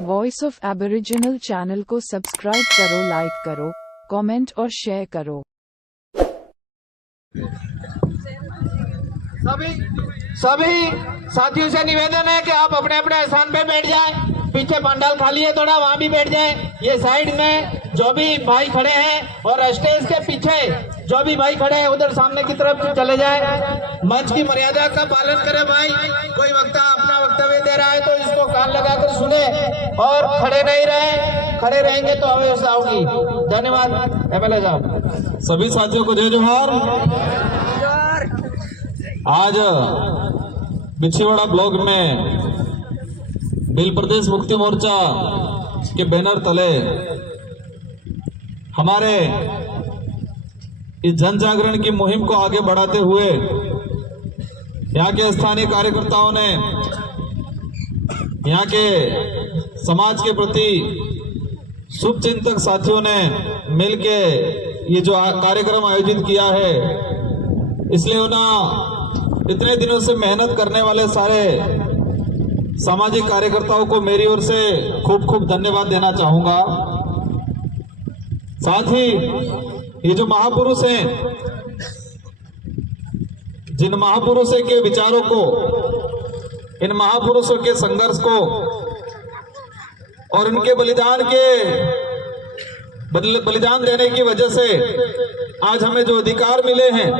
Voice of aboriginal channel को subscribe करो, like करो, कमेंट और शेयर करो। सभी साथियों से निवेदन है कि आप अपने अपने स्थान पे बैठ जाएं। पीछे पंडाल खाली है, थोड़ा वहां भी बैठ जाएं। ये साइड में जो भी भाई खड़े हैं और स्टेज के पीछे जो भी भाई खड़े हैं उधर सामने की तरफ चले जाएं। मंच की मर्यादा का पालन करें भाई। कोई वक्ता अपना वक्तव्य दे रहा है तो इसको कान लगाकर सुने और खड़े नहीं रहे। खड़े रहेंगे तो अव्यवस्था होगी। धन्यवाद। एमएलए साहब। सभी साथियों को जय जोहार। आज बिछीवाड़ा ब्लॉक में भील प्रदेश मुक्ति मोर्चा के बैनर तले हमारे इस जन जागरण की मुहिम को आगे बढ़ाते हुए यहाँ के स्थानीय कार्यकर्ताओं ने, यहाँ के समाज के प्रति शुभचिंतक साथियों ने मिलके ये जो कार्यक्रम आयोजित किया है, इसलिए ना इतने दिनों से मेहनत करने वाले सारे सामाजिक कार्यकर्ताओं को मेरी ओर से खूब खूब धन्यवाद देना चाहूंगा। साथ ही ये जो महापुरुष हैं, जिन महापुरुषों के विचारों को, इन महापुरुषों के संघर्ष को और इनके बलिदान देने की वजह से आज हमें जो अधिकार मिले हैं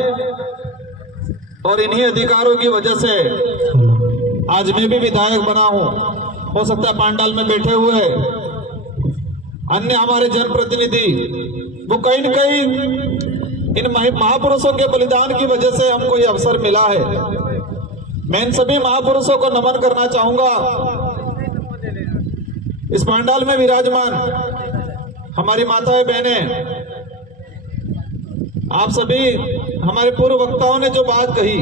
और इन्हीं अधिकारों की वजह से आज मैं भी विधायक बना हूं। हो सकता है पांडाल में बैठे हुए अन्य हमारे जनप्रतिनिधि वो कहीं न कहीं इन महापुरुषों के बलिदान की वजह से हमको ये अवसर मिला है। मैं इन सभी महापुरुषों को नमन करना चाहूंगा। इस पांडाल में विराजमान हमारी माताएं बहनें, आप सभी हमारे पूर्व वक्ताओं ने जो बात कही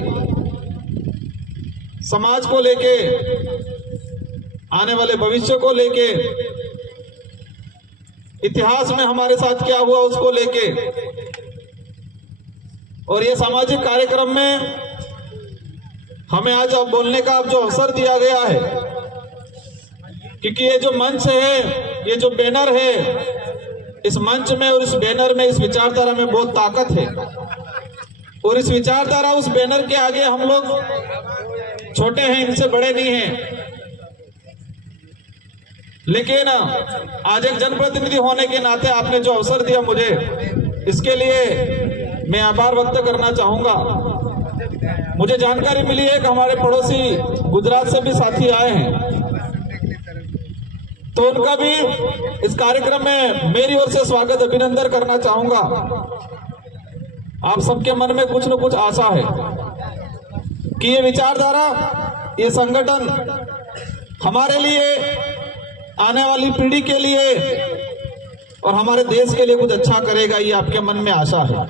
समाज को लेके, आने वाले भविष्य को लेके, इतिहास में हमारे साथ क्या हुआ उसको लेके, और ये सामाजिक कार्यक्रम में हमें आज अब बोलने का जो अवसर दिया गया है, क्योंकि ये जो मंच है, ये जो बैनर है, इस मंच में और इस बैनर में, इस विचारधारा में बहुत ताकत है। और इस विचारधारा, उस बैनर के आगे हम लोग छोटे हैं, इनसे बड़े नहीं हैं। लेकिन आज एक जनप्रतिनिधि होने के नाते आपने जो अवसर दिया मुझे, इसके लिए मैं आभार व्यक्त करना चाहूंगा। मुझे जानकारी मिली है कि हमारे पड़ोसी गुजरात से भी साथी आए हैं, तो उनका भी इस कार्यक्रम में मेरी ओर से स्वागत, अभिनंदन करना चाहूंगा। आप सबके मन में कुछ न कुछ आशा है कि ये विचारधारा, ये संगठन हमारे लिए, आने वाली पीढ़ी के लिए और हमारे देश के लिए कुछ अच्छा करेगा, ये आपके मन में आशा है।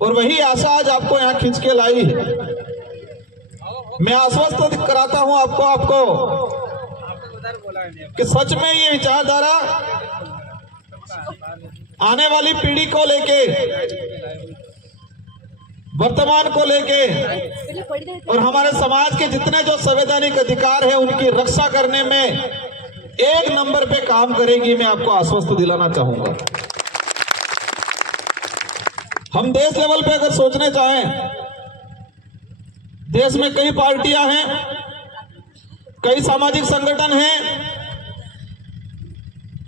और वही आशा आज आपको यहाँ खींच के लाई है। मैं आश्वस्त कराता हूं आपको कि सच में ये विचारधारा आने वाली पीढ़ी को लेके, वर्तमान को लेके और हमारे समाज के जितने जो संवैधानिक अधिकार है उनकी रक्षा करने में एक नंबर पे काम करेगी। मैं आपको आश्वस्त दिलाना चाहूंगा। हम देश लेवल पे अगर सोचने चाहें, देश में कई पार्टियां हैं, कई सामाजिक संगठन हैं,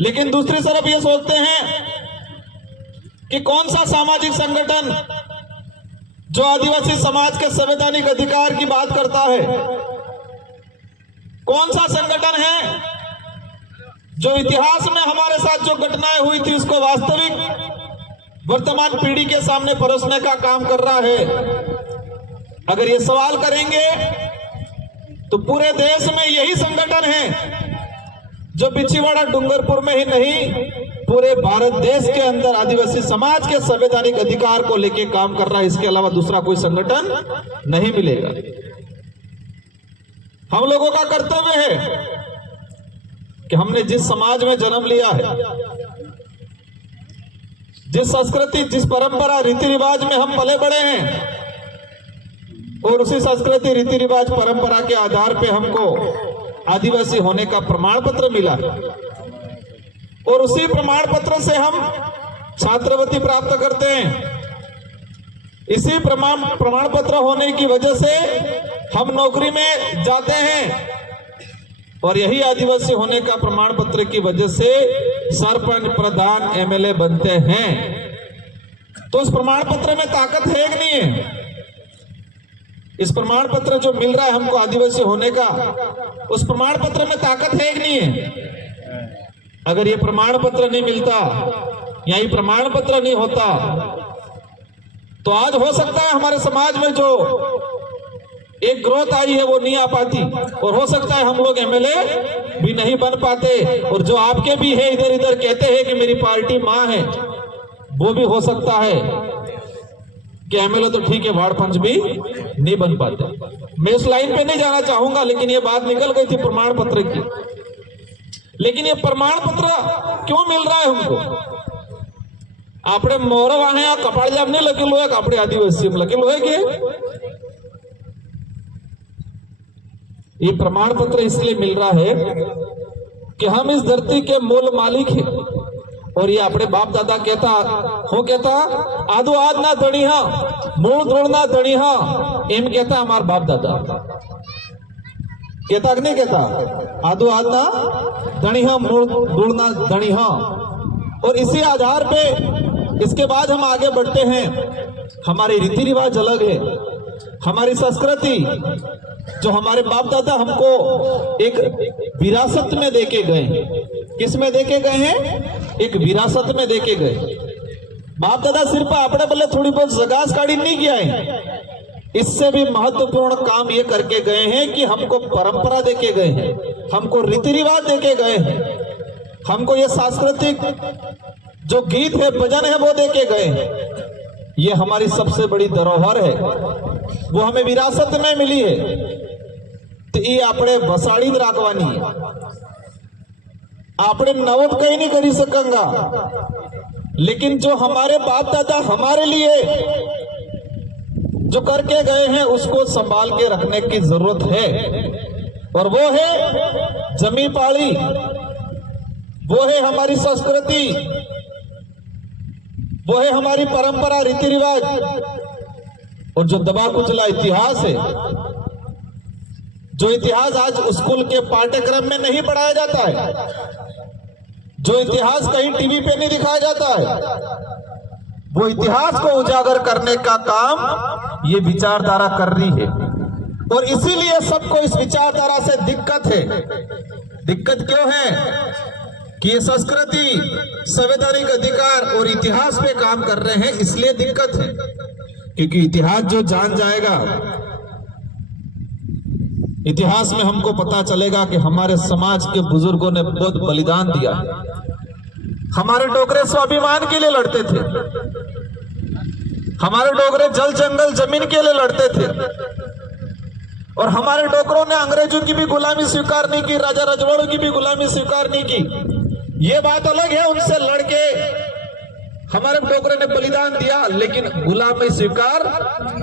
लेकिन दूसरी तरफ ये सोचते हैं कि कौन सा सामाजिक संगठन जो आदिवासी समाज के संवैधानिक अधिकार की बात करता है, कौन सा संगठन है जो इतिहास में हमारे साथ जो घटनाएं हुई थी उसको वास्तविक वर्तमान पीढ़ी के सामने परोसने का काम कर रहा है। अगर ये सवाल करेंगे तो पूरे देश में यही संगठन है जो बिछीवाड़ा डूंगरपुर में ही नहीं, पूरे भारत देश के अंदर आदिवासी समाज के संवैधानिक अधिकार को लेकर काम कर रहा है। इसके अलावा दूसरा कोई संगठन नहीं मिलेगा। हम लोगों का कर्तव्य है कि हमने जिस समाज में जन्म लिया है, जिस संस्कृति, जिस परंपरा, रीति रिवाज में हम पले बड़े हैं, और उसी संस्कृति, रीति रिवाज, परंपरा के आधार पे हमको आदिवासी होने का प्रमाण पत्र मिला है और उसी प्रमाण पत्र से हम छात्रवृत्ति प्राप्त करते हैं। इसी प्रमाण पत्र होने की वजह से हम नौकरी में जाते हैं और यही आदिवासी होने का प्रमाण पत्र की वजह से सरपंच, प्रधान, एमएलए बनते हैं। तो इस प्रमाण पत्र में ताकत है कि नहीं है? इस प्रमाण पत्र जो मिल रहा है हमको आदिवासी होने का, उस प्रमाण पत्र में ताकत है कि नहीं है? अगर ये प्रमाण पत्र नहीं मिलता या ये प्रमाण पत्र नहीं होता तो आज हो सकता है हमारे समाज में जो एक ग्रोथ आई है वो नहीं आ पाती और हो सकता है हम लोग एमएलए भी नहीं बन पाते। और जो आपके भी है इधर इधर कहते हैं कि मेरी पार्टी मां है, वो भी हो सकता है कि एमएलए तो ठीक है, वार्ड पंच भी नहीं बन पाते। मैं उस लाइन पे नहीं जाना चाहूंगा, लेकिन ये बात निकल गई थी प्रमाण पत्र की। लेकिन ये प्रमाण पत्र क्यों मिल रहा है हमको? આપણે મોરો વાહે આ કપાળજામ ને લખેલું હોય કે આપણે આદિવાસી લખેલું હોય કે ये प्रमाण पत्र इसलिए मिल रहा है कि हम इस धरती के मूल मालिक हैं। और ये अपने बाप दादा कहता हो, कहता आदो आज ना धणी हा, मूल धूल ना धणी हा, एम कहता हमार बाप दादा कहता कि नहीं कहता, आदो आज ना धणी हा, मूल धूल ना धणी हा। और इसी आधार पे इसके बाद हम आगे बढ़ते हैं। हमारे रीति रिवाज अलग है, हमारी संस्कृति जो हमारे बाप दादा हमको एक विरासत में देके गए। किस में देके गए हैं? एक विरासत में देके गए। बाप दादा सिर्फ अपने बल्ले थोड़ी बहुत जगास काढ़ी नहीं किया है, इससे भी महत्वपूर्ण काम ये करके गए हैं कि हमको परंपरा देके गए हैं, हमको रीति रिवाज देके गए हैं, हमको ये सांस्कृतिक जो गीत है, भजन है, वो देके गए हैं। ये हमारी सबसे बड़ी धरोहर है, वो हमें विरासत में मिली है। तो ये आपने बसाड़ी राखवानी है, आपने नवत कहीं नहीं करी सकंगा। लेकिन जो हमारे बाप दादा हमारे लिए जो करके गए हैं उसको संभाल के रखने की जरूरत है। और वो है जमी पाली, वो है हमारी संस्कृति, वो है हमारी परंपरा, रीति रिवाज। और जो दबा कुचला इतिहास है, जो इतिहास आज स्कूल के पाठ्यक्रम में नहीं पढ़ाया जाता है, जो इतिहास कहीं टीवी पे नहीं दिखाया जाता है, वो इतिहास को उजागर करने का काम ये विचारधारा कर रही है। और इसीलिए सबको इस विचारधारा से दिक्कत है। दिक्कत क्यों है? कि ये संस्कृति, संवैधानिक अधिकार और इतिहास पे काम कर रहे हैं, इसलिए दिक्कत है। क्योंकि इतिहास जो जान जाएगा, इतिहास में हमको पता चलेगा कि हमारे समाज के बुजुर्गों ने बहुत बलिदान दिया। हमारे डोगरे स्वाभिमान के लिए लड़ते थे, हमारे डोगरे जल जंगल जमीन के लिए लड़ते थे। और हमारे डोगरों ने अंग्रेजों की भी गुलामी स्वीकार नहीं की, राजा रजवाड़ों की भी गुलामी स्वीकार नहीं की। ये बात अलग है, उनसे लड़के हमारे डोगरे ने बलिदान दिया, लेकिन गुलामी स्वीकार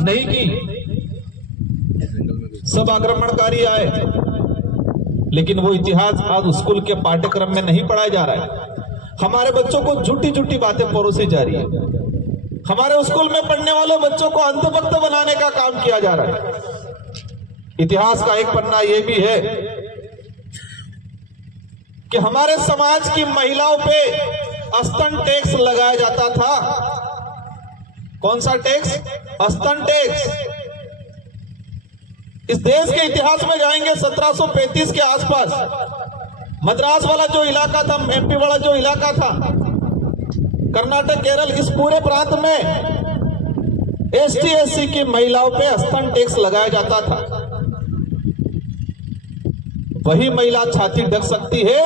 नहीं की। सब आक्रमणकारी आए, लेकिन वो इतिहास आज स्कूल के पाठ्यक्रम में नहीं पढ़ाया जा रहा है। हमारे बच्चों को झूठी झूठी बातें परोसी जा रही है। हमारे स्कूल में पढ़ने वाले बच्चों को अंधभक्त बनाने का काम किया जा रहा है। इतिहास का एक पन्ना यह भी है कि हमारे समाज की महिलाओं पे स्तन टैक्स लगाया जाता था। कौन सा टैक्स? स्तन टैक्स। इस देश के इतिहास में जाएंगे 1735 के आसपास मद्रास वाला जो इलाका था, एमपी वाला जो इलाका था, कर्नाटक, केरल, इस पूरे प्रांत में एसटी एससी की महिलाओं पे स्तन टैक्स लगाया जाता था। वही महिला छाती ढक सकती है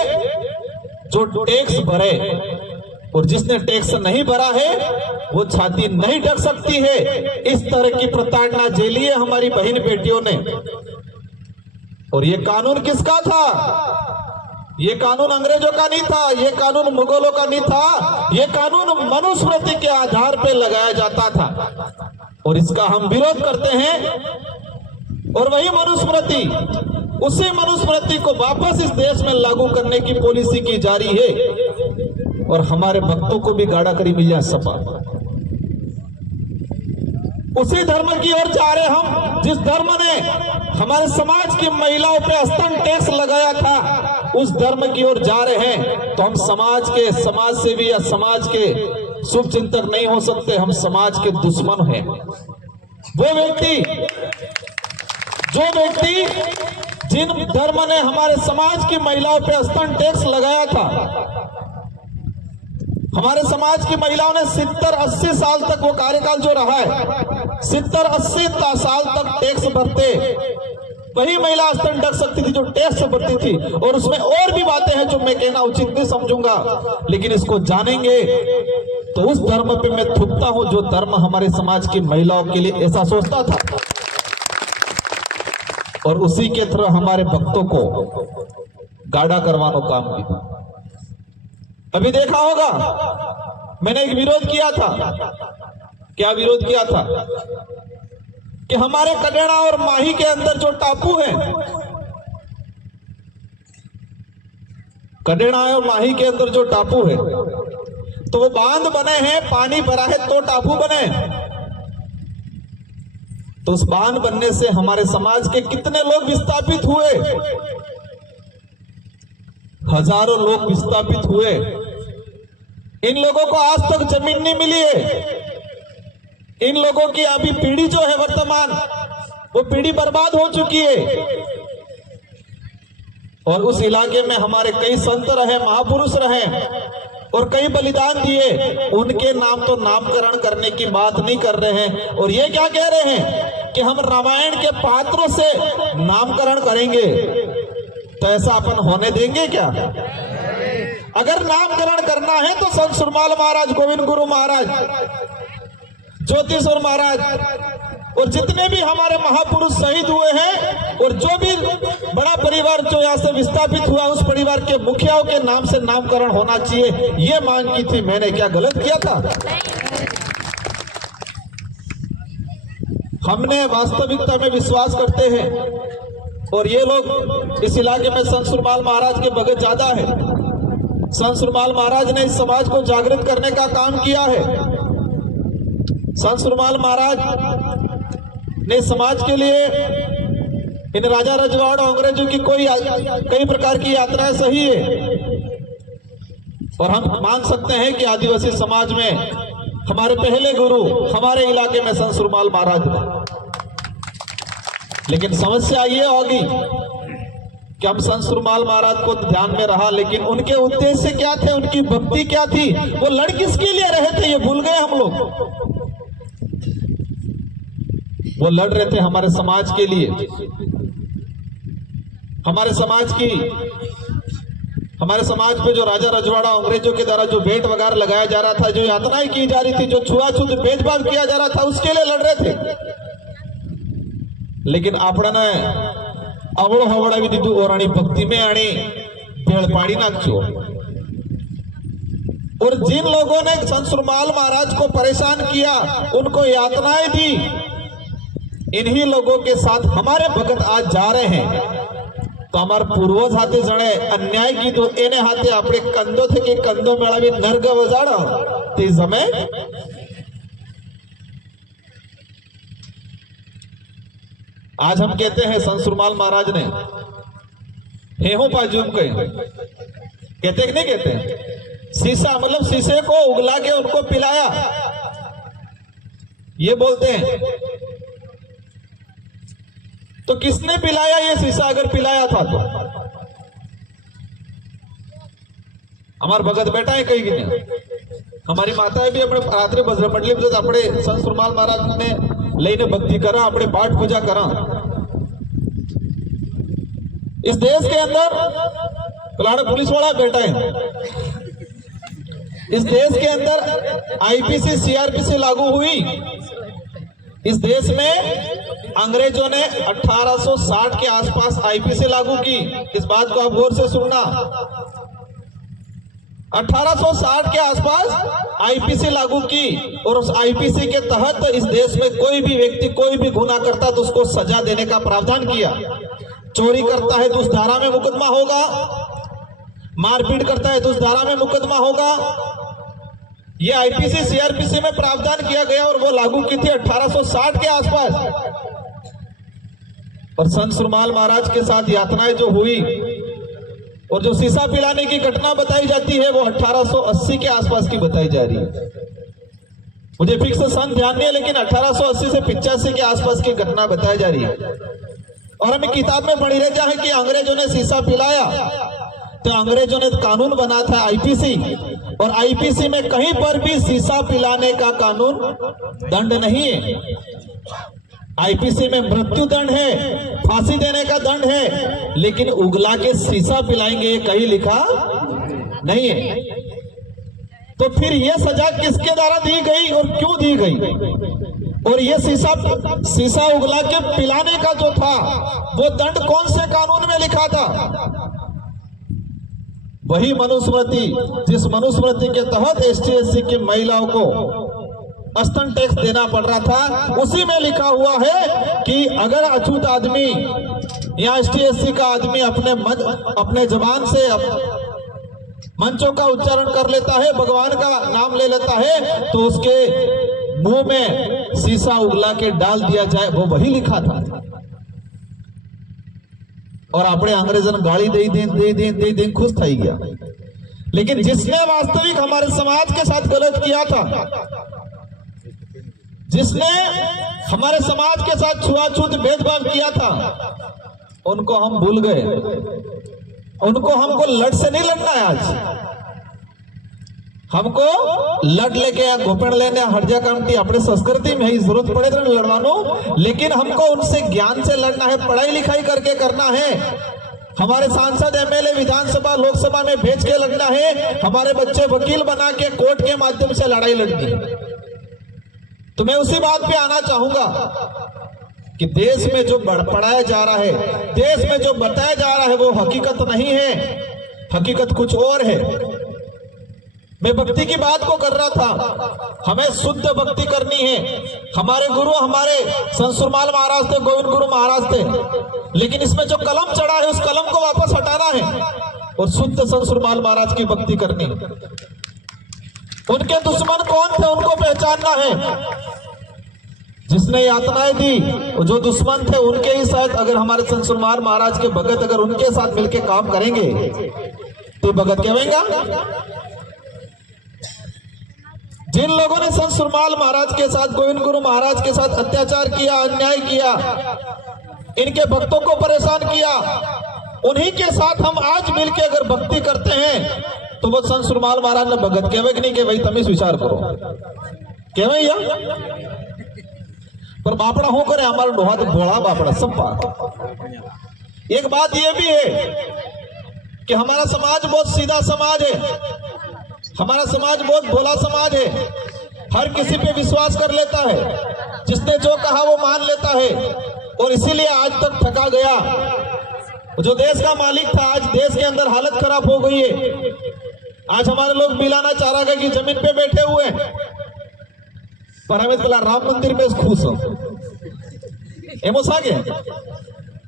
जो टैक्स भरे, और जिसने टैक्स नहीं भरा है वो छाती नहीं ढक सकती है। इस तरह की प्रताड़ना झेली है हमारी बहन बेटियों ने। और ये कानून किसका था? ये कानून अंग्रेजों का नहीं था, ये कानून मुगलों का नहीं था, ये कानून मनुस्मृति के आधार पर लगाया जाता था। और इसका हम विरोध करते हैं। और वही मनुस्मृति उसी मनुस्मृति को वापस इस देश में लागू करने की पॉलिसी की जा रही है और हमारे भक्तों को भी गाड़ा करी मिल जाए सपा। उसी धर्म की ओर जा रहे हम जिस धर्म ने हमारे समाज की महिलाओं पे स्तन टैक्स लगाया था, उस धर्म की ओर जा रहे हैं। तो हम समाज सेवी या समाज के शुभ चिंतक नहीं हो सकते, हम समाज के दुश्मन हैं। जो व्यक्ति जिन धर्म ने हमारे समाज की महिलाओं पे स्तन टैक्स लगाया था, हमारे समाज की महिलाओं ने 70-80 साल तक वो कार्यकाल जो रहा है, 70-80 साल तक टैक्स भरते, वही महिला स्तन ढक सकती थी जो टैक्स भरती थी। और उसमें और भी बातें हैं जो मैं कहना उचित नहीं समझूंगा, लेकिन इसको जानेंगे तो उस धर्म पे मैं थूकता हूं जो धर्म हमारे समाज की महिलाओं के लिए ऐसा सोचता था, और उसी के तरह हमारे भक्तों को गाड़ा करवानो काम किया। अभी देखा होगा मैंने एक विरोध किया था। क्या विरोध किया था? कि हमारे कडेड़ा और माही के अंदर जो टापू है, कडेड़ा और माही के अंदर जो टापू है, तो वो बांध बने हैं, पानी भरा है तो टापू बने। तो उस बांध बनने से हमारे समाज के कितने लोग विस्थापित हुए? हजारों लोग विस्थापित हुए। इन लोगों को आज तक जमीन नहीं मिली है। इन लोगों की अभी पीढ़ी जो है वर्तमान, वो पीढ़ी बर्बाद हो चुकी है। और उस इलाके में हमारे कई संत रहे, महापुरुष रहे और कई बलिदान दिए। उनके नाम तो नामकरण करने की बात नहीं कर रहे हैं, और ये क्या कह रहे हैं कि हम रामायण के पात्रों से नामकरण करेंगे। तो ऐसा अपन होने देंगे क्या? अगर नामकरण करना है तो संत सुरमाल महाराज, गोविंद गुरु महाराज, ज्योतिषवर महाराज और जितने भी हमारे महापुरुष शहीद हुए हैं, और जो भी बड़ा परिवार जो यहाँ से विस्थापित हुआ, उस परिवार के मुखियाओं के नाम से नामकरण होना चाहिए, ये मांग की थी। मैंने क्या गलत किया था? हमने वास्तविकता में विश्वास करते हैं, और ये लोग इस इलाके में संत सुरमाल महाराज के भगत ज्यादा है। संत सुरमाल महाराज ने इस समाज को जागृत करने का काम किया है। संत सुरमाल महाराज ने समाज के लिए इन राजा रजवाड़ अंग्रेजों की कई प्रकार की यात्राएं सही है, और हम मान सकते हैं कि आदिवासी समाज में हमारे पहले गुरु हमारे इलाके में संत सुरमाल महाराज थे। लेकिन समस्या ये होगी कि हम संत सुरमाल महाराज को ध्यान में रहा, लेकिन उनके उद्देश्य क्या थे, उनकी भक्ति क्या थी, वो लड़ किसके लिए रहे थे, ये भूल गए हम लोग। वो लड़ रहे थे हमारे समाज के लिए। हमारे समाज पे जो राजा रजवाड़ा अंग्रेजों के द्वारा जो भेंट वगैरह लगाया जा रहा था, जो यातनाएं की जा रही थी, जो छुआछूत भेदभाव किया जा रहा था, उसके लिए लड़ रहे थे। लेकिन आपने अवड़ो हवड़ावी दीधु और भक्ति में आनी भेड़ पाड़ी नाखो। और जिन लोगों ने संत सुरमाल महाराज को परेशान किया, उनको यातनाएं दी, इन्हीं लोगों के साथ हमारे भगत आज जा रहे हैं। तो हमारे पूर्वज हाथे जणे अन्याय कीधो, एने हाथे આપણે કંદો થકી કંદો મેળવી નર્ગ વજાડો તે જમે। आज हम कहते हैं संत सुरमाल महाराज ने हेहो पाजूम कहते कि नहीं कहते? शीशा मतलब शीशे को उगला के उनको पिलाया, ये बोलते हैं। तो किसने पिलाया ये शीशा? अगर पिलाया था तो हमारे भगत बैठा है कहीं नहीं। हमारी माताएं भी अपने रात्रि भद्र मंडली में अपने संत सुरमाल महाराज ने लईने भक्ति करा, अपने पाठ पूजा करा। इस देश के अंदर फलाना पुलिस वाला बैठा है। इस देश के अंदर आईपीसी सीआरपीसी लागू हुई। इस देश में अंग्रेजों ने 1860 के आसपास आईपीसी लागू की। इस बात को आप गौर से सुनना। 1860 के आसपास आईपीसी लागू की, और उस आईपीसी के तहत इस देश में कोई भी व्यक्ति कोई भी गुनाह करता तो उसको सजा देने का प्रावधान किया। चोरी करता है तो उस धारा में मुकदमा होगा, मारपीट करता है तो उस धारा में मुकदमा होगा। ये आईपीसी सीआरपीसी में प्रावधान किया गया और वो लागू की थी 1860 के आसपास। और संत सुरमाल महाराज के साथ यातनाएं जो हुई और जो शीशा पिलाने की घटना बताई जाती है वो 1880 के आसपास की बताई जा रही है। मुझे फिक्स सन ध्यान नहीं है, लेकिन 1880 से 85 के आसपास की घटना बताई जा रही है। और हमें किताब में पढ़ी रह जाए कि अंग्रेजों ने शीशा पिलाया तो अंग्रेजों ने कानून बना था आईपीसी, और आईपीसी में कहीं पर भी शीशा पिलाने का कानून दंड नहीं है। आईपीसी में मृत्यु दंड है, फांसी देने का दंड है, लेकिन उगला के शीशा पिलाएंगे ये कहीं लिखा नहीं है। तो फिर ये सजा किसके द्वारा दी गई और क्यों दी गई? और ये शीशा उगला के पिलाने का जो था वो दंड कौन से कानून में लिखा था? वही मनुस्मृति, जिस मनुस्मृति के तहत एसटी/एससी की महिलाओं को स्तन टैक्स देना पड़ रहा था, उसी में लिखा हुआ है कि अगर अछूत आदमी या एसटी/एससी का आदमी अपने जबान से मंचों का उच्चारण कर लेता है, भगवान का नाम ले लेता है, तो उसके मुंह में शीशा उगला के डाल दिया जाए। वो वही लिखा था। और अपने अंग्रेजन गाड़ी दे खुश थी गया। लेकिन जिसने वास्तविक हमारे समाज के साथ गलत किया था, जिसने हमारे समाज के साथ छुआछूत भेदभाव किया था, उनको हम भूल गए। हमको लड़ से नहीं लड़ना है। आज हमको लड़ लेके या घोपड़ लेने हर्जा काम की अपने संस्कृति में ही जरूरत पड़े तो लड़वानो, लेकिन हमको उनसे ज्ञान से लड़ना है, पढ़ाई लिखाई करके करना है। हमारे सांसद एमएलए विधानसभा लोकसभा में भेज के लड़ना है, हमारे बच्चे वकील बना के कोर्ट के माध्यम से लड़ाई लड़नी है। तो मैं उसी बात पे आना चाहूंगा कि देश में जो पढ़ाया जा रहा है, देश में जो बताया जा रहा है, वो हकीकत नहीं है, हकीकत कुछ और है। मैं भक्ति की बात को कर रहा था। हमें शुद्ध भक्ति करनी है। हमारे गुरु हमारे संत सुरमाल महाराज थे, गोविंद गुरु महाराज थे, लेकिन इसमें जो कलम चढ़ा है उस कलम को वापस हटाना है और शुद्ध संत सुरमाल महाराज की भक्ति करनी। उनके दुश्मन कौन थे उनको पहचानना है। जिसने यातनाएं दी, जो दुश्मन थे उनके ही साथ अगर हमारे संत सुरमाल महाराज के भगत अगर उनके साथ मिलके काम करेंगे तो भगत कहवेंगा। जिन लोगों ने संत सुरमाल महाराज के साथ, गोविंद गुरु महाराज के साथ अत्याचार किया, अन्याय किया, इनके भक्तों को परेशान किया, उन्हीं के साथ हम आज मिलके अगर भक्ति करते हैं तो वो संत सुरमाल महाराज ने भगत कहवे कि नहीं के भाई तमीज विचार करो कहवे या पर बापड़ा हो करे हमारा डोहा तो भोला बापड़ा सब बात। एक बात ये भी है कि हमारा समाज बहुत सीधा समाज है, हमारा समाज बहुत भोला समाज है, हर किसी पे विश्वास कर लेता है, जिसने जो कहा वो मान लेता है, और इसीलिए आज तक थका गया। जो देश का मालिक था आज देश के अंदर हालत खराब हो गई है। आज हमारे लोग बिलाना चारागा की जमीन पे बैठे हुए हैं, पर हमें तो राम मंदिर में खुश हो एमोसागे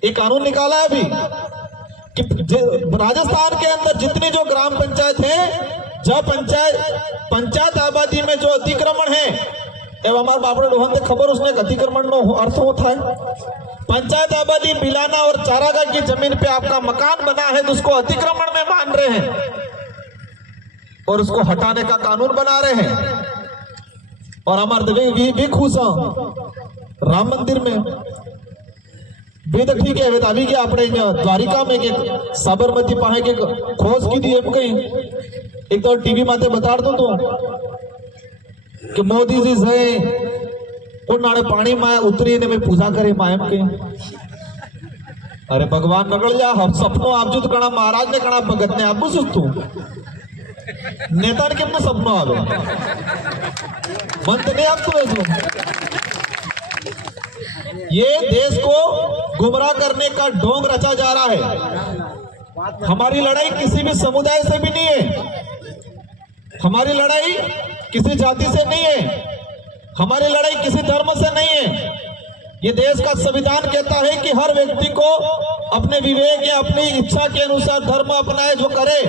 एक कानून निकाला है अभी कि राजस्थान के अंदर जितनी जो ग्राम पंचायत है, जब पंचायत आबादी में जो अतिक्रमण है, एवं हमारे बापड़े रोहन से खबर उसने अतिक्रमण नो अर्थ होता है। पंचायत आबादी बिलाना और चारागाह की जमीन पे आपका मकान बना है तो उसको अतिक्रमण में मान रहे हैं और उसको हटाने का कानून बना रहे हैं। और हमारे भी खुश हैं राम मंदिर में भी तो ठीक है। अभी क्या अपने द्वारिका में के साबरमती पाए के खोज की थी कहीं एक तो टीवी माते बता दो तो कि मोदी जी से नाड़े पानी में उतरी ने मैं पूजा करे मायम के। अरे भगवान नगड़ जा हम सपनों आप जो कणा महाराज ने कणा भगत ने आप सुस्तू नेता ने केम सपनों आवे मंत ने आप तो ये देश को गुमराह करने का ढोंग रचा जा रहा है। हमारी लड़ाई किसी भी समुदाय से भी नहीं है, हमारी लड़ाई किसी जाति से नहीं है, हमारी लड़ाई किसी धर्म से नहीं है। ये देश का संविधान कहता है कि हर व्यक्ति को अपने विवेक या अपनी इच्छा के अनुसार धर्म अपनाए, जो करे।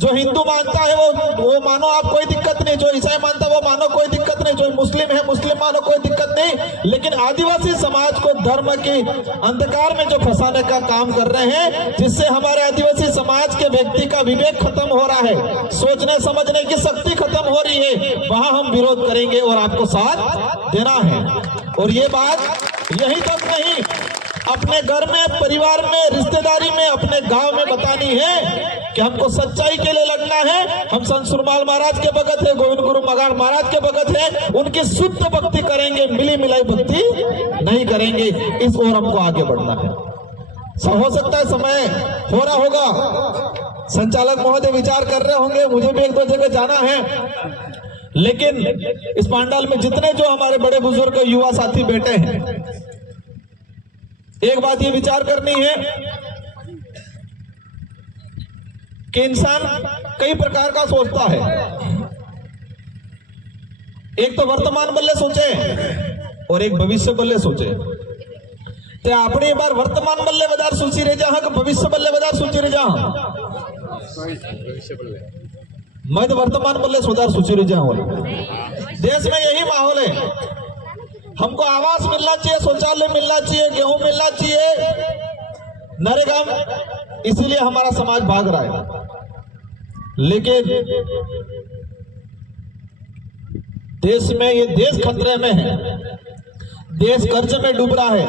जो हिंदू मानता है वो मानो, आप कोई दिक्कत नहीं। जो ईसाई मानता है वो मानो, कोई दिक्कत नहीं। जो मुस्लिम है मुस्लिम मानो, कोई दिक्कत नहीं। लेकिन आदिवासी समाज को धर्म के अंधकार में जो फंसाने का काम कर रहे हैं, जिससे हमारे आदिवासी समाज के व्यक्ति का विवेक खत्म हो रहा है, सोचने समझने की शक्ति खत्म हो रही है, वहां हम विरोध करेंगे और आपको साथ देना है। और ये बात यही तक नहीं, अपने घर में, परिवार में, रिश्तेदारी में, अपने गांव में बतानी है कि हमको सच्चाई के लिए लड़ना है। हम संत सुरमाल महाराज के भगत है, गोविंद गुरु मगाड़ महाराज के भगत है, उनकी शुद्ध भक्ति करेंगे, मिली मिलाई भक्ति नहीं करेंगे। इस ओर हमको आगे बढ़ना है। हो सकता है समय हो रहा होगा, संचालक महोदय विचार कर रहे होंगे, मुझे भी एक दो जगह जाना है, लेकिन इस पांडाल में जितने जो हमारे बड़े बुजुर्ग युवा साथी बैठे हैं, एक बात ये विचार करनी है कि इंसान कई प्रकार का सोचता है। एक तो वर्तमान बल्ले सोचे और एक भविष्य बल्ले सोचे। ते आपने बार वर्तमान बल्ले बदार सूची रह जा कि भविष्य बल्ले बदार सूची रह जा? मैं तो वर्तमान बल्ले सुधार सूची रह जा। देश में यही माहौल है। हमको आवास मिलना चाहिए, शौचालय मिलना चाहिए, गेहूं मिलना चाहिए, नरेगा, इसीलिए हमारा समाज भाग रहा है। लेकिन देश में, ये देश खतरे में है, देश कर्ज में डूब रहा है।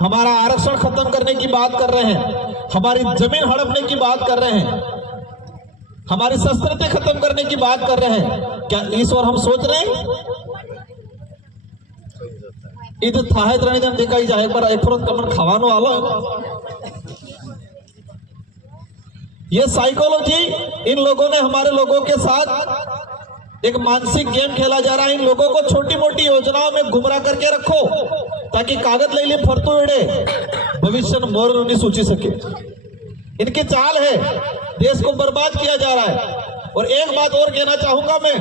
हमारा आरक्षण खत्म करने की बात कर रहे हैं, हमारी जमीन हड़पने की बात कर रहे हैं, हमारी संस्कृति खत्म करने की बात कर रहे हैं। क्या इस ओर हम सोच रहे हैं? इधर थाहे त्रणी दिन दिखाई जाए पर एक कमर खावानो आलो। ये साइकोलॉजी, इन लोगों ने हमारे लोगों के साथ एक मानसिक गेम खेला जा रहा है। इन लोगों को छोटी मोटी योजनाओं में गुमराह करके रखो ताकि कागज ले लिए फरतो एड़े भविष्य मोर नहीं सोची सके। इनकी चाल है, देश को बर्बाद किया जा रहा है। और एक बात और कहना चाहूंगा मैं,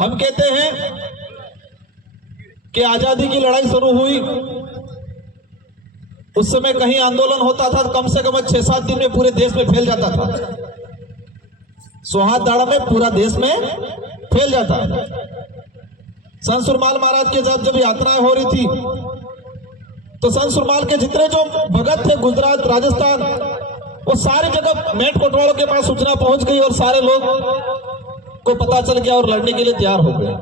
हम कहते हैं कि आजादी की लड़ाई शुरू हुई, उस समय कहीं आंदोलन होता था, कम से कम 6-7 दिन में पूरे देश में फैल जाता था। सुहाग दाड़ा में पूरा देश में फैल जाता है। संत सुरमाल महाराज के साथ जब यात्राएं हो रही थी, तो संत सुरमाल के जितने जो भगत थे गुजरात, राजस्थान, वो सारी जगह मेट कोटवालों के पास सूचना पहुंच गई और सारे लोग को पता चल गया और लड़ने के लिए तैयार हो गए।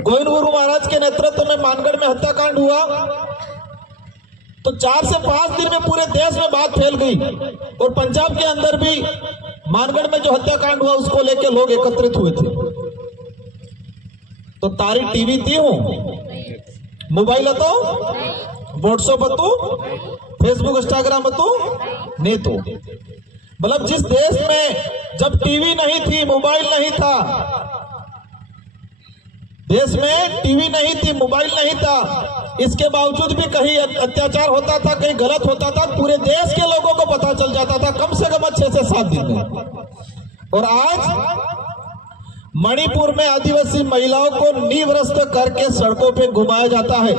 गोविंद गुरु महाराज के नेतृत्व में मानगढ़ में हत्याकांड हुआ, तो 4 से 5 दिन में पूरे देश में बात फैल गई। और पंजाब के अंदर भी मानगढ़ में जो हत्याकांड हुआ उसको लेकर लोग एकत्रित हुए थे। तो तारी टीवी थी हो, मोबाइल तो, व्हाट्सएप तो, फेसबुक इंस्टाग्राम तो नहीं, तो मतलब जिस देश में जब टीवी नहीं थी, मोबाइल नहीं था, देश में टीवी नहीं थी, मोबाइल नहीं था, इसके बावजूद भी कहीं अत्याचार होता था, कहीं गलत होता था, पूरे देश के लोगों को पता चल जाता था, कम से कम 6 से 7 दिन में। और आज मणिपुर में आदिवासी महिलाओं को नीवस्त्र करके सड़कों पे घुमाया जाता है।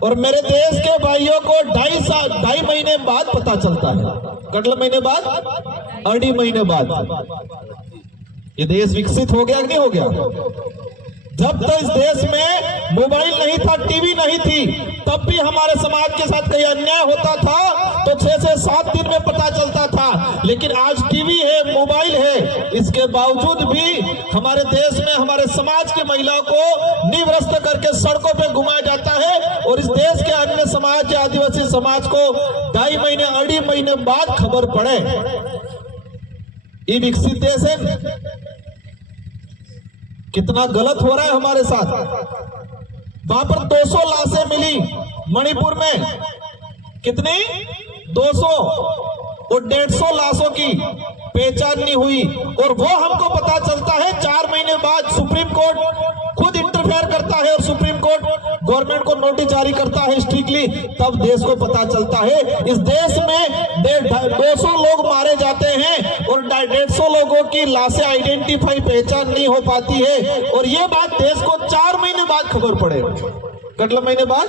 और मेरे देश के भाइयों को 2.5 महीने बाद पता चलता है। कटल महीने बाद, 2.5 महीने बाद। ये देश विकसित हो गया कि नहीं हो गया? जब तक इस देश में मोबाइल नहीं था, टीवी नहीं थी, तब भी हमारे समाज के साथ कहीं अन्याय होता था तो 6 से 7 दिन में पता चलता था। लेकिन आज टीवी है, मोबाइल है, इसके बावजूद भी हमारे देश में हमारे समाज की महिलाओं को नीवस्त्र करके सड़कों पे घुमाया जाता है। और इस देश के अन्य समाज, आदिवासी समाज को 2.5 महीने, 2.5 महीने बाद खबर पड़े। ये विकसित देश है, कितना गलत हो रहा है हमारे साथ। वहां पर 200 लाशें मिली मणिपुर में, कितनी? 200, और 150 लाशों की पहचान नहीं हुई। और वो हमको पता चलता है 4 महीने बाद। सुप्रीम कोर्ट खुद इंटरफेयर करता है और सुप्रीम कोर्ट गवर्नमेंट को नोटिस जारी करता है स्ट्रिक्टली, तब देश को पता चलता है। इस देश में 200 लोग मारे जाते हैं और 150 लोगों की लाशें आइडेंटिफाई, पहचान नहीं हो पाती है। और ये बात देश को 4 महीने बाद खबर पड़े, कटल महीने बाद।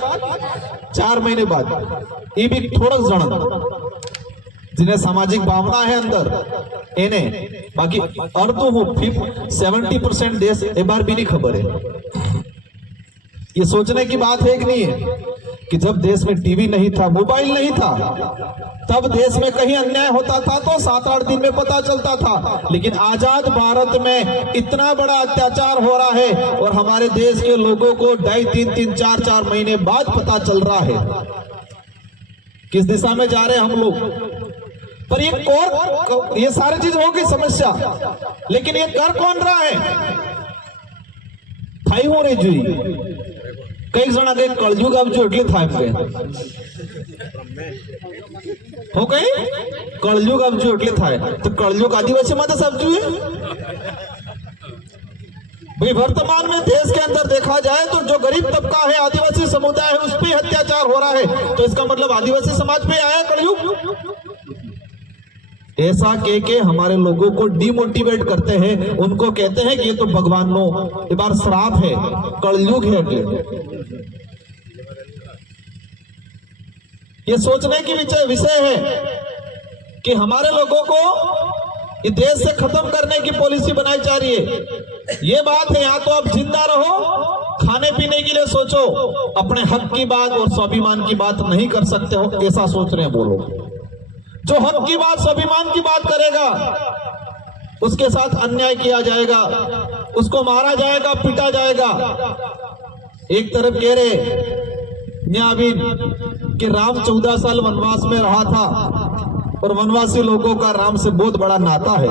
4 महीने बाद ये भी थोड़ा जण जिन्हें सामाजिक भावना है अंदर एने बाकी अर्धो हो 70% देश एक बार भी नहीं खबर है। ये सोचने की बात है कि नहीं है कि जब देश में टीवी नहीं था, मोबाइल नहीं था, तब देश में कहीं अन्याय होता था तो 7-8 दिन में पता चलता था, लेकिन आजाद भारत में इतना बड़ा अत्याचार हो रहा है और हमारे देश के लोगों को 2.5-3-3 4-4 महीने बाद पता चल रहा है किस दिशा में जा रहे हैं हम लोग। पर ये सारी चीज होगी समस्या, लेकिन ये कर कौन रहा है? थाई हो रही जुई कई जना कई कलयुग अब जो એટલે થાય पे हो गई कलयुग अब जो એટલે થાય तो कलयुग आदिवासी माता सब जुए भाई। वर्तमान में देश के अंदर देखा जाए तो जो गरीब तबका है, आदिवासी समुदाय है, उस पर अत्याचार हो रहा है, तो इसका मतलब आदिवासी समाज पे आया कलयुग। ऐसा कह के हमारे लोगों को डिमोटिवेट करते हैं, उनको कहते हैं कि ये तो भगवानों ये बार श्राप है, कलयुग है। ये सोचने की विषय है कि हमारे लोगों को ये देश से खत्म करने की पॉलिसी बनाई जा रही है। ये बात है, या तो आप जिंदा रहो, खाने पीने के लिए सोचो, अपने हक की बात और स्वाभिमान की बात नहीं कर सकते हो, ऐसा सोच रहे हैं वो लोग। जो हक की बात, स्वाभिमान की बात करेगा उसके साथ अन्याय किया जाएगा, उसको मारा जाएगा, पीटा जाएगा। एक तरफ कह रहे न्याबिन कि राम 14 साल वनवास में रहा था और वनवासी लोगों का राम से बहुत बड़ा नाता है,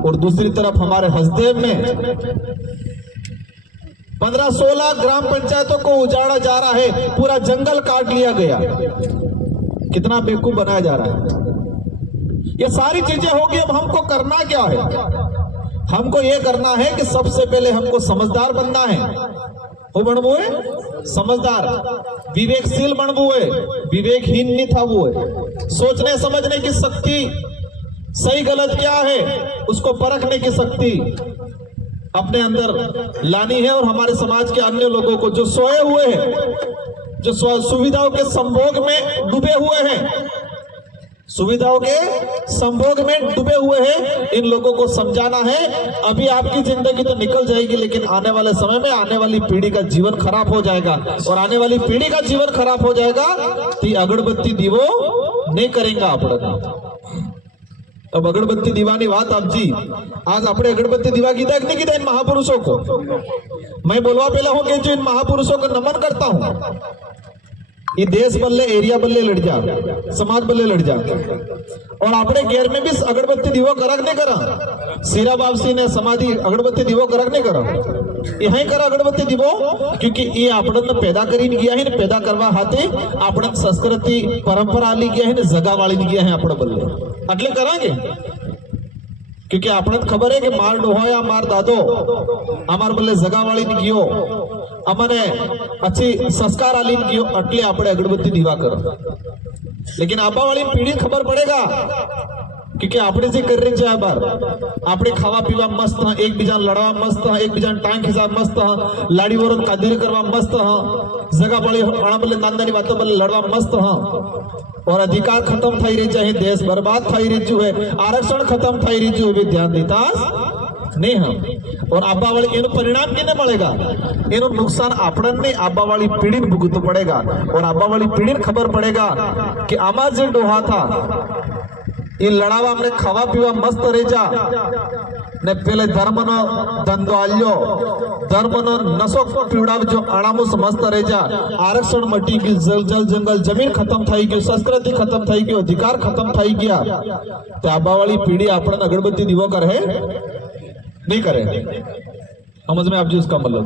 और दूसरी तरफ हमारे हसदेव में 15-16 ग्राम पंचायतों को उजाड़ा जा रहा है, पूरा जंगल काट लिया गया। कितना बेवकूफ बनाया जा रहा है। ये सारी चीजें होगी, अब हमको करना क्या है? हमको ये करना है कि सबसे पहले हमको समझदार बनना है। हो बनबो है समझदार, विवेकशील बनबो है, विवेकहीन नहीं था वो है। सोचने समझने की शक्ति, सही गलत क्या है उसको परखने की शक्ति अपने अंदर लानी है। और हमारे समाज के अन्य लोगों को जो सोए हुए हैं, जो सुविधाओं के संभोग में डूबे हुए हैं, सुविधाओं के संभोग में डूबे हुए हैं, इन लोगों को समझाना है। अभी आपकी जिंदगी तो निकल जाएगी, लेकिन आने वाले समय में आने वाली पीढ़ी का जीवन खराब हो जाएगा, और आने वाली पीढ़ी का जीवन खराब हो जाएगा तो अगरबत्ती दीवो नहीं करेंगे आप। अब अगरबत्ती दीवानी बात आप जी, आज आपने अगरबत्ती दीवा कीधा कि नहीं कीधा इन महापुरुषों को? मैं बोलवा पहला हूं कि जो इन महापुरुषों को नमन करता हूं। ये देश बल्ले, एरिया बल्ले लड़ जा, समाज बल्ले लड़ जा, और आपने घेर में भी अगरबत्ती दीवो करक नहीं करा। सीरा बाबसी ने समाधि अगरबत्ती दीवो करक नहीं करा, यही करा अगरबत्ती दीवो, क्योंकि ये आपने पैदा करी गया है, पैदा करवा हाथे आपने संस्कृति परंपरा ली गया है, जगा वाली गया है अपने बल्ले, अटले करांगे। क्योंकि आपने खबर है कि मार डोहो या मार दादो अमार बल्ले जगा वाली गयो, अमने अच्छी संस्कार आलीन गयो, अटले आपने अगरबत्ती दीवा करो। लेकिन आबा वाली पीढ़ी खबर पड़ेगा, क्योंकि आपने जे कर रही है बार आपने खावा पीवा मस्त हाँ, एक बीजान लड़वा मस्त हाँ, एक बीजान टांग हिसाब मस्त हाँ, लाड़ी वरन कादिर करवा मस्त हाँ, जगह बड़ी अणा बल्ले नांदानी बातों बल्ले लड़वा मस्त हाँ, और अधिकार खत्म थई रही है, देश बर्बाद थई रही है, आरक्षण खत्म थई रही है, भी ध्यान देता नहीं हम। और आबा वाली एनु परिणाम केने મળेगा? एनु नुकसान आपणन ने आबा वाली पीढ़ी ने भुगतવું पड़ेगा, और आबा वाली पीढ़ी ने खबर पड़ेगा कि आमार जे डोहा था ये लड़ावा हमने खावा पीवा मस्त रही जा ने पेले धर्मनो धंधो आल्यो, धर्मनो नशो पीवड़ाव जो अणामुस मस्त रही जा, आरक्षण मटी गई, जल जंगल जमीन खत्म थई गई, संस्कृति खत्म थई गई, अधिकार खत्म थई गया। तो आबा वाली पीढ़ी आपने अगरबत्ती दीवो करे नहीं करे? समझ में आप जी उसका मतलब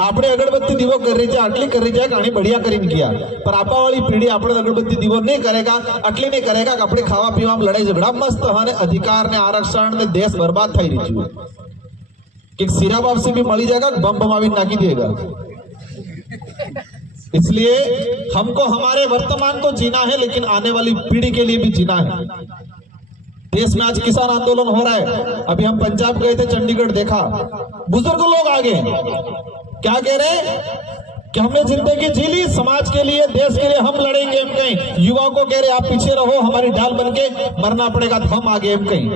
आपने अगरबत्ती दीवो कर रही है, आटली कर रही है, कहानी बढ़िया करीन किया, पर आपा वाली पीढ़ी आपने अगरबत्ती दीवो नहीं करेगा, अटली नहीं करेगा कि अपने खावा पीवा में लड़ाई झगड़ा मस्त हने अधिकार ने आरक्षण ने देश बर्बाद थई रही है कि सिरा बाप से भी मળી जाएगा, बम बमावी नाकी देगा। इसलिए हमको हमारे वर्तमान को जीना है, लेकिन आने वाली पीढ़ी के लिए भी जीना है। देश में आज किसान आंदोलन हो रहा है, अभी हम पंजाब गए थे, चंडीगढ़ देखा, बुजुर्ग लोग आगे क्या कह रहे कि हमने जिंदगी जी ली समाज के लिए, देश के लिए हम लड़ेंगे हम कहीं। युवाओं को कह रहे आप पीछे रहो, हमारी ढाल बन के मरना पड़ेगा तो हम आगे हम कहीं।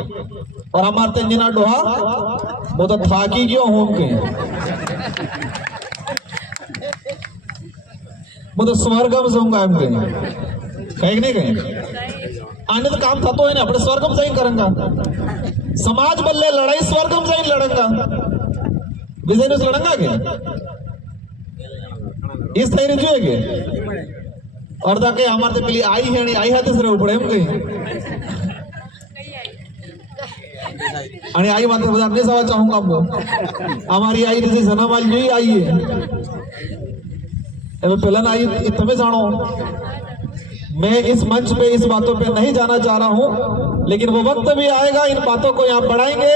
और हमारे तेंजना डोहा वो तो थाकी क्यों हूं कहीं, वो तो स्वर्गम जाऊंगा हम कहीं नहीं कहीं आने तो काम था तो है ना, अपने स्वर्गम जाइन करेंगा समाज बल्ले लड़ाई स्वर्गम जाइन लड़ेंगा विजय ने लड़ेंगा क्या इस तरह जो है और ताकि हमारे तो पहले आई है नहीं आई है तीसरे ऊपर हम कहीं आणि आई बात अपने सवाल चाहूंगा आपको हमारी आई जैसे जनामाल यही आई है पहला ना आई तुम्हें जानो मैं इस मंच पे इस बातों पे नहीं जाना चाह रहा हूं, लेकिन वो वक्त भी आएगा इन बातों को यहाँ बढ़ाएंगे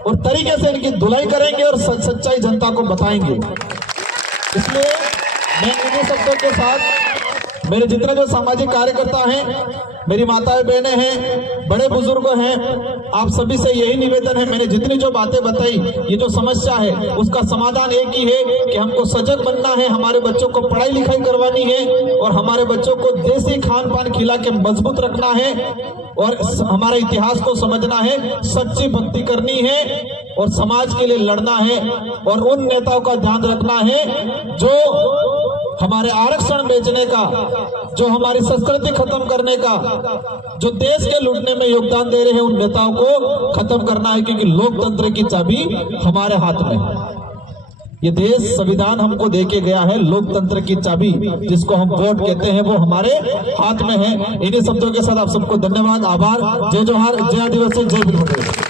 और तरीके से इनकी धुलाई करेंगे और सच्चाई जनता को बताएंगे। इसलिए मैं इन्हीं शब्दों के साथ मेरे जितने जो सामाजिक कार्यकर्ता हैं, मेरी माताएं बहनें हैं, बड़े बुजुर्ग हैं, आप सभी से यही निवेदन है, मैंने जितनी जो बातें बताई, ये जो समस्या है उसका समाधान एक ही है कि हमको सजग बनना है, हमारे बच्चों को पढ़ाई लिखाई करवानी है और हमारे बच्चों को देसी खान पान खिला के मजबूत रखना है और हमारे इतिहास को समझना है, सच्ची भक्ति करनी है और समाज के लिए लड़ना है और उन नेताओं का ध्यान रखना है जो हमारे आरक्षण बेचने का, जो हमारी संस्कृति खत्म करने का, जो देश के लूटने में योगदान दे रहे हैं, उन नेताओं को खत्म करना है, क्योंकि लोकतंत्र की चाबी हमारे हाथ में। ये देश संविधान हमको देके गया है, लोकतंत्र की चाबी जिसको हम वोट कहते हैं वो हमारे हाथ में है। इन्हीं शब्दों के साथ आप सबको धन्यवाद, आभार, जय जोहार, जय आदिवासी, जय भीम।